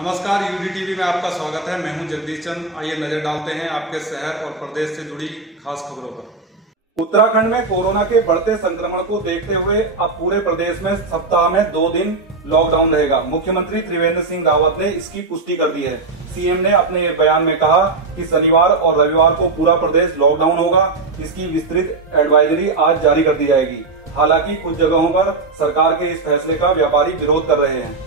नमस्कार, UD TV में आपका स्वागत है। मैं हूं जगदीश चंद। आइए नजर डालते हैं आपके शहर और प्रदेश से जुड़ी खास खबरों पर। उत्तराखंड में कोरोना के बढ़ते संक्रमण को देखते हुए अब पूरे प्रदेश में सप्ताह में 2 दिन लॉकडाउन रहेगा। मुख्यमंत्री त्रिवेंद्र सिंह रावत ने इसकी पुष्टि कर दी है। सीएम ने अपने बयान में कहा कि शनिवार और रविवार को पूरा प्रदेश लॉकडाउन होगा। इसकी विस्तृत एडवाइजरी आज जारी कर दी जाएगी। हालांकि कुछ जगहों पर सरकार के इस फैसले का व्यापारी विरोध कर रहे हैं।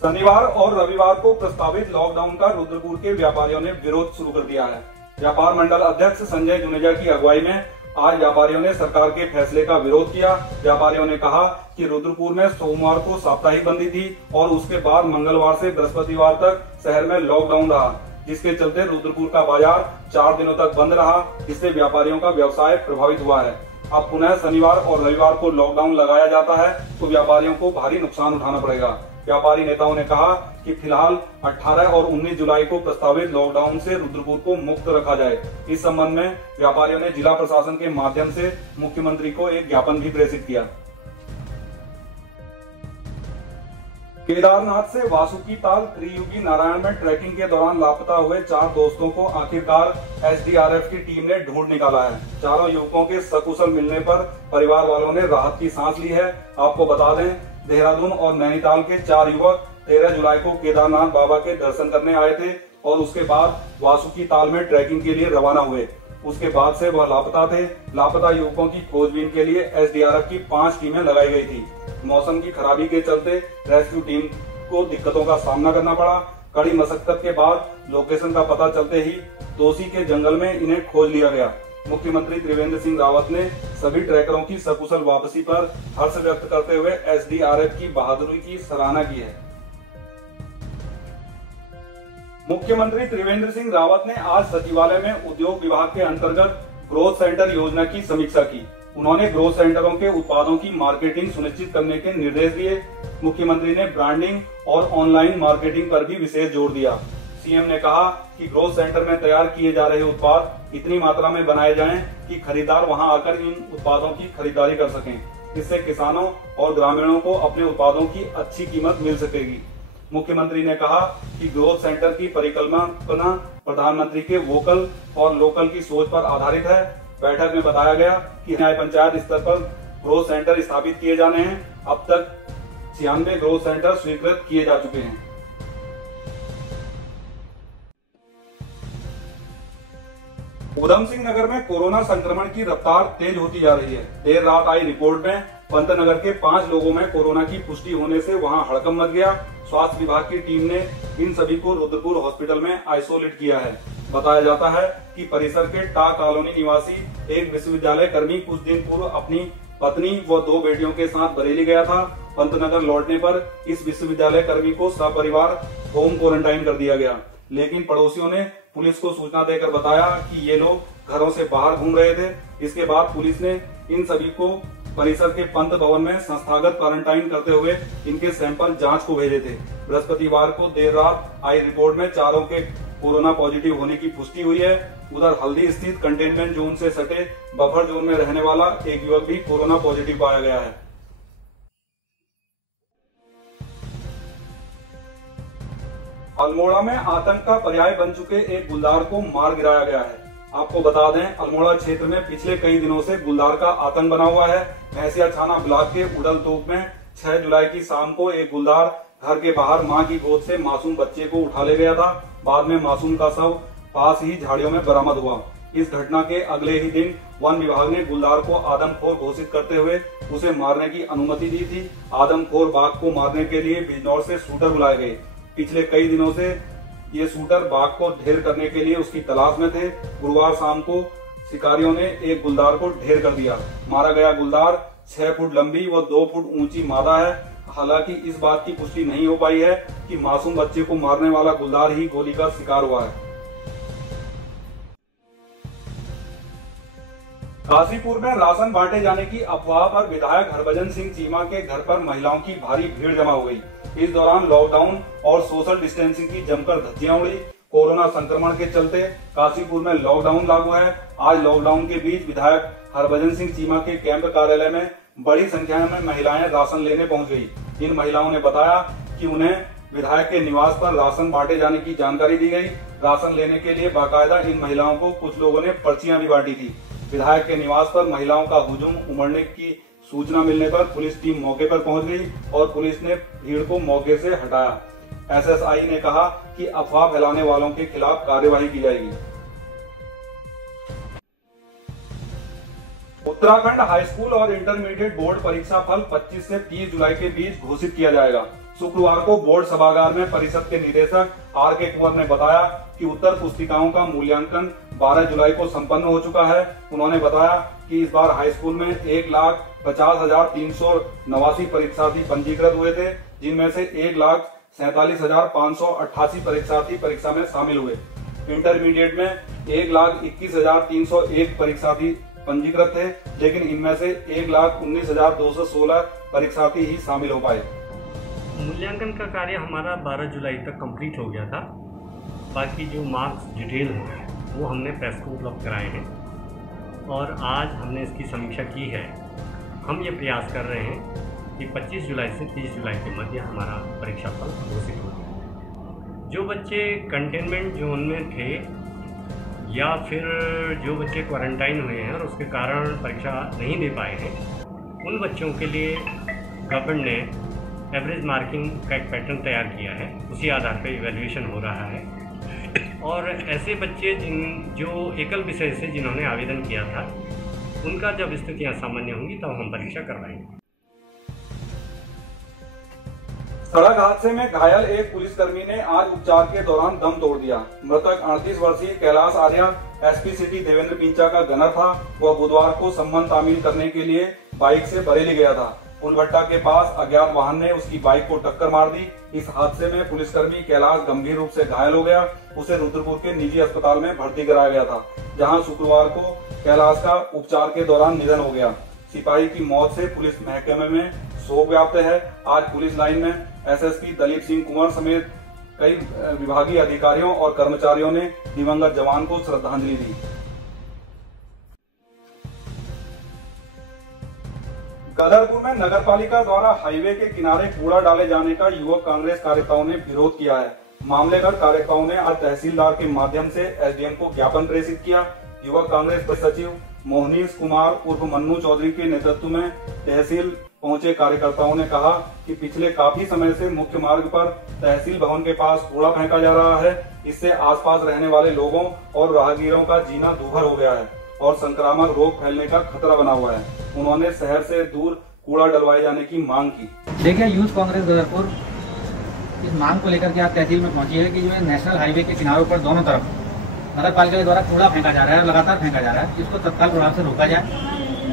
शनिवार और रविवार को प्रस्तावित लॉकडाउन का रुद्रपुर के व्यापारियों ने विरोध शुरू कर दिया है। व्यापार मंडल अध्यक्ष संजय जुनेजा की अगुवाई में आज व्यापारियों ने सरकार के फैसले का विरोध किया। व्यापारियों ने कहा कि रुद्रपुर में सोमवार को साप्ताहिक बंदी थी और उसके बाद मंगलवार से बृहस्पतिवार तक शहर में लॉकडाउन रहा, जिसके चलते रुद्रपुर का बाजार 4 दिनों तक बंद रहा। इससे व्यापारियों का व्यवसाय प्रभावित हुआ है। अब पुनः शनिवार और रविवार को लॉकडाउन लगाया जाता है तो व्यापारियों को भारी नुकसान उठाना पड़ेगा। व्यापारी नेताओं ने कहा कि फिलहाल 18 और 19 जुलाई को प्रस्तावित लॉकडाउन से रुद्रपुर को मुक्त रखा जाए। इस संबंध में व्यापारियों ने जिला प्रशासन के माध्यम से मुख्यमंत्री को एक ज्ञापन भी प्रेषित किया। केदारनाथ से वासुकीताल त्रियुगी नारायण में ट्रैकिंग के दौरान लापता हुए 4 दोस्तों को आखिरकार एसडीआरएफ की टीम ने ढूंढ निकाला है। चारों युवकों के सकुशल मिलने पर परिवार वालों ने राहत की सांस ली है। आपको बता दें, देहरादून और नैनीताल के 4 युवक 13 जुलाई को केदारनाथ बाबा के दर्शन करने आए थे और उसके बाद वासुकीताल में ट्रैकिंग के लिए रवाना हुए। उसके बाद से वह लापता थे। लापता युवकों की खोजबीन के लिए एसडीआरएफ की 5 टीमें लगाई गई थी। मौसम की खराबी के चलते रेस्क्यू टीम को दिक्कतों का सामना करना पड़ा। कड़ी मशक्कत के बाद लोकेशन का पता चलते ही दोषी के जंगल में इन्हें खोज लिया गया। मुख्यमंत्री त्रिवेंद्र सिंह रावत ने सभी ट्रैकरों की सकुशल वापसी पर हर्ष व्यक्त करते हुए एसडीआरएफ की बहादुरी की सराहना की है। मुख्यमंत्री त्रिवेंद्र सिंह रावत ने आज सचिवालय में उद्योग विभाग के अंतर्गत ग्रोथ सेंटर योजना की समीक्षा की। उन्होंने ग्रोथ सेंटरों के उत्पादों की मार्केटिंग सुनिश्चित करने के निर्देश दिए। मुख्यमंत्री ने ब्रांडिंग और ऑनलाइन मार्केटिंग पर भी विशेष जोर दिया। सीएम ने कहा कि ग्रोथ सेंटर में तैयार किए जा रहे उत्पाद इतनी मात्रा में बनाए जाएं कि खरीदार वहां आकर इन उत्पादों की खरीदारी कर सकें। इससे किसानों और ग्रामीणों को अपने उत्पादों की अच्छी कीमत मिल सकेगी। मुख्यमंत्री ने कहा कि ग्रोथ सेंटर की परिकल्पना प्रधानमंत्री के वोकल और लोकल की सोच पर आधारित है। बैठक में बताया गया कि न्याय पंचायत स्तर पर ग्रोथ सेंटर स्थापित किए जाने हैं। अब तक 96 ग्रोथ सेंटर स्वीकृत किए जा चुके हैं। उधम सिंह नगर में कोरोना संक्रमण की रफ्तार तेज होती जा रही है। देर रात आई रिपोर्ट में पंतनगर के 5 लोगों में कोरोना की पुष्टि होने से वहां हड़कंप मच गया। स्वास्थ्य विभाग की टीम ने इन सभी को रुद्रपुर हॉस्पिटल में आइसोलेट किया है। बताया जाता है कि परिसर के टा कॉलोनी निवासी एक विश्वविद्यालय कर्मी कुछ दिन पूर्व अपनी पत्नी व 2 बेटियों के साथ बरेली गया था। पंतनगर लौटने पर इस विश्वविद्यालय कर्मी को सपरिवार होम क्वारंटाइन कर दिया गया, लेकिन पड़ोसियों ने पुलिस को सूचना देकर बताया कि ये लोग घरों से बाहर घूम रहे थे। इसके बाद पुलिस ने इन सभी को परिसर के पंत भवन में संस्थागत क्वारंटाइन करते हुए इनके सैंपल जांच को भेजे थे। बृहस्पतिवार को देर रात आई रिपोर्ट में 4 के कोरोना पॉजिटिव होने की पुष्टि हुई है। उधर हल्दी स्थित कंटेनमेंट जोन से सटे बफर जोन में रहने वाला एक युवक भी कोरोना पॉजिटिव पाया गया है। अल्मोड़ा में आतंक का पर्याय बन चुके एक गुलदार को मार गिराया गया है। आपको बता दें, अल्मोड़ा क्षेत्र में पिछले कई दिनों से गुलदार का आतंक बना हुआ है। भैंसिया थाना ब्लॉक के उड़ल तोप में 6 जुलाई की शाम को एक गुलदार घर के बाहर मां की गोद से मासूम बच्चे को उठा ले गया था। बाद में मासूम का शव पास ही झाड़ियों में बरामद हुआ। इस घटना के अगले ही दिन वन विभाग ने गुलदार को आदमखोर घोषित करते हुए उसे मारने की अनुमति दी थी। आदमखोर बाघ को मारने के लिए बिजनौर से शूटर बुलाए गए। पिछले कई दिनों से ये शूटर बाघ को ढेर करने के लिए उसकी तलाश में थे। गुरुवार शाम को शिकारियों ने एक गुलदार को ढेर कर दिया। मारा गया गुलदार 6 फुट लंबी व 2 फुट ऊंची मादा है। हालांकि इस बात की पुष्टि नहीं हो पाई है कि मासूम बच्चे को मारने वाला गुलदार ही गोली का शिकार हुआ है। काशीपुर में राशन बांटे जाने की अफवाह पर विधायक हरभजन सिंह चीमा के घर पर महिलाओं की भारी भीड़ जमा हो गई। इस दौरान लॉकडाउन और सोशल डिस्टेंसिंग की जमकर धज्जियां उड़ी। कोरोना संक्रमण के चलते काशीपुर में लॉकडाउन लागू है। आज लॉकडाउन के बीच विधायक हरभजन सिंह चीमा के कैंप कार्यालय में बड़ी संख्या में महिलाएं राशन लेने पहुंच गई। इन महिलाओं ने बताया कि उन्हें विधायक के निवास पर राशन बांटे जाने की जानकारी दी गई। राशन लेने के लिए बाकायदा इन महिलाओं को कुछ लोगों ने पर्चियां भी बांटी थी। विधायक के निवास पर महिलाओं का हुजूम उमड़ने की सूचना मिलने पर पुलिस टीम मौके पर पहुंच गई और पुलिस ने भीड़ को मौके से हटाया। एसएसआई ने कहा कि अफवाह फैलाने वालों के खिलाफ कार्यवाही की जाएगी। उत्तराखंड हाई स्कूल और इंटरमीडिएट बोर्ड परीक्षा फल 25 से 30 जुलाई के बीच घोषित किया जाएगा। शुक्रवार को बोर्ड सभागार में परिषद के निदेशक आर.के. कुंवर ने बताया कि उत्तर पुस्तिकाओं का मूल्यांकन 12 जुलाई को संपन्न हो चुका है। उन्होंने बताया कि इस बार हाई स्कूल में 1,50,389 परीक्षार्थी पंजीकृत हुए थे, जिनमें से 1,47,588 परीक्षार्थी परीक्षा में शामिल हुए। इंटरमीडिएट में 1,21,301 परीक्षार्थी पंजीकृत थे, लेकिन इनमें से 1,19,216 परीक्षार्थी ही शामिल हो पाए। मूल्यांकन का कार्य हमारा 12 जुलाई तक कंप्लीट हो गया था। बाकी जो मार्क्स डिटेल हैं वो हमने प्रेस को उपलब्ध कराए हैं और आज हमने इसकी समीक्षा की है। हम ये प्रयास कर रहे हैं कि 25 जुलाई से 30 जुलाई के मध्य हमारा परीक्षा फल घोषित हो जाए। जो बच्चे कंटेनमेंट जोन में थे या फिर जो बच्चे क्वारंटाइन हुए हैं और उसके कारण परीक्षा नहीं दे पाए हैं, उन बच्चों के लिए गवर्नमेंट ने एवरेज मार्किंग का एक पैटर्न तैयार किया है। उसी आधार पर इवैल्यूएशन हो रहा है और ऐसे बच्चे जो एकल विषय से जिन्होंने आवेदन किया था, उनका जब स्थितियां सामान्य होंगी तब हम परीक्षा करवाएंगे। सड़क हादसे में घायल एक पुलिसकर्मी ने आज उपचार के दौरान दम तोड़ दिया। मृतक 38 वर्षीय कैलाश आर्यन एसपी सिटी देवेंद्र पिंचा का गनर था। वह बुधवार को संबंध तामील करने के लिए बाइक से बरेली गया था। पुलभट्टा के पास अज्ञात वाहन ने उसकी बाइक को टक्कर मार दी। इस हादसे में पुलिसकर्मी कैलाश गंभीर रूप से घायल हो गया। उसे रुद्रपुर के निजी अस्पताल में भर्ती कराया गया था, जहां शुक्रवार को कैलाश का उपचार के दौरान निधन हो गया। सिपाही की मौत से पुलिस महकमे में शोक व्याप्त है। आज पुलिस लाइन में एसएसपी दलीप सिंह कुंवर समेत कई विभागीय अधिकारियों और कर्मचारियों ने दिवंगत जवान को श्रद्धांजलि दी। गदरपुर में नगरपालिका द्वारा हाईवे के किनारे कूड़ा डाले जाने का युवक कांग्रेस कार्यकर्ताओं ने विरोध किया है। मामले पर कार्यकर्ताओं ने आज तहसीलदार के माध्यम से एसडीएम को ज्ञापन प्रेषित किया। युवक कांग्रेस सचिव मोहनीश कुमार उर्फ मन्नू चौधरी के नेतृत्व में तहसील पहुंचे कार्यकर्ताओं ने कहा कि पिछले काफी समय से मुख्य मार्ग पर तहसील भवन के पास कूड़ा फेंका जा रहा है। इससे आसपास रहने वाले लोगों और राहगीरों का जीना दूभर हो गया है और संक्रामक रोग फैलने का खतरा बना हुआ है। उन्होंने शहर से दूर कूड़ा डलवाए जाने की मांग की। देखिए, यूथ कांग्रेस गदरपुर इस मांग को लेकर के आज तहसील में पहुंची है कि जो है नेशनल हाईवे के किनारों पर दोनों तरफ नगर पालिका के द्वारा कूड़ा फेंका जा रहा है, लगातार फेंका जा रहा है। इसको तत्काल प्रभाव से रोका जाए,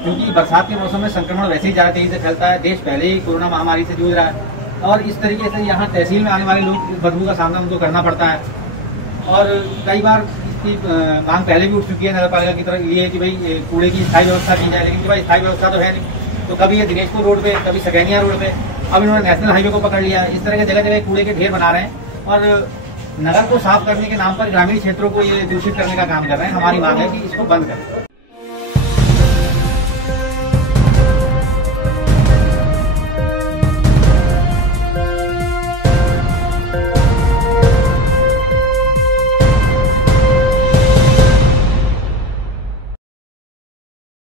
क्योंकि बरसात के मौसम में संक्रमण वैसे ही ज्यादा तेजी से फैलता है। देश पहले ही कोरोना महामारी से जूझ रहा है और इस तरीके से यहाँ तहसील में आने वाले लोग इस बदबू का सामना उनको करना पड़ता है। और कई बार इसकी मांग पहले भी उठ चुकी है नगर पालिका की तरफ, ये कि भाई कूड़े की स्थायी व्यवस्था की जाए, लेकिन भाई स्थायी व्यवस्था तो है नहीं। तो कभी ये दिनेशपुर रोड पे, कभी सकैनिया रोड पे, अब इन्होंने नेशनल हाईवे को पकड़ लिया। इस तरह के जगह जगह कूड़े के ढेर बना रहे हैं और नगर को साफ करने के नाम पर ग्रामीण क्षेत्रों को ये दूषित करने का काम कर रहे हैं। हमारी मांग है कि इसको बंद करें।